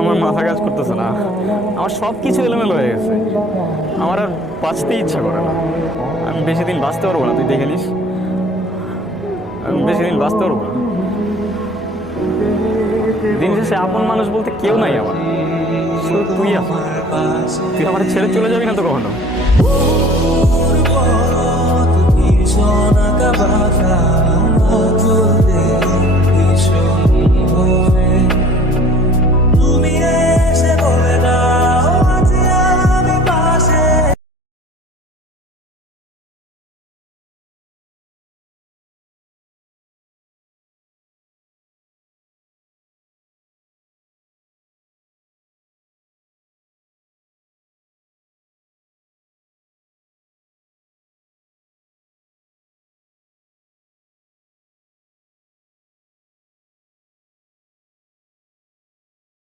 আমার মাথা কাজ করতেছে না, আমার সব কিছু এলোমেলো হয়ে গেছে, আমার আর বাঁচতে ইচ্ছা করে না। আমি বেশি দিন বাঁচতে পারবো না, তুই দেখে নিস। আমি বেশি দিন বাঁচতে পারবো না। দিন শেষে আপন মানুষ বলতে কেউ নাই আমার, শুধু তুই আছিস। তুই আমার ছেড়ে চলে যাবি না তো কখনো? Por foto, sono acabata.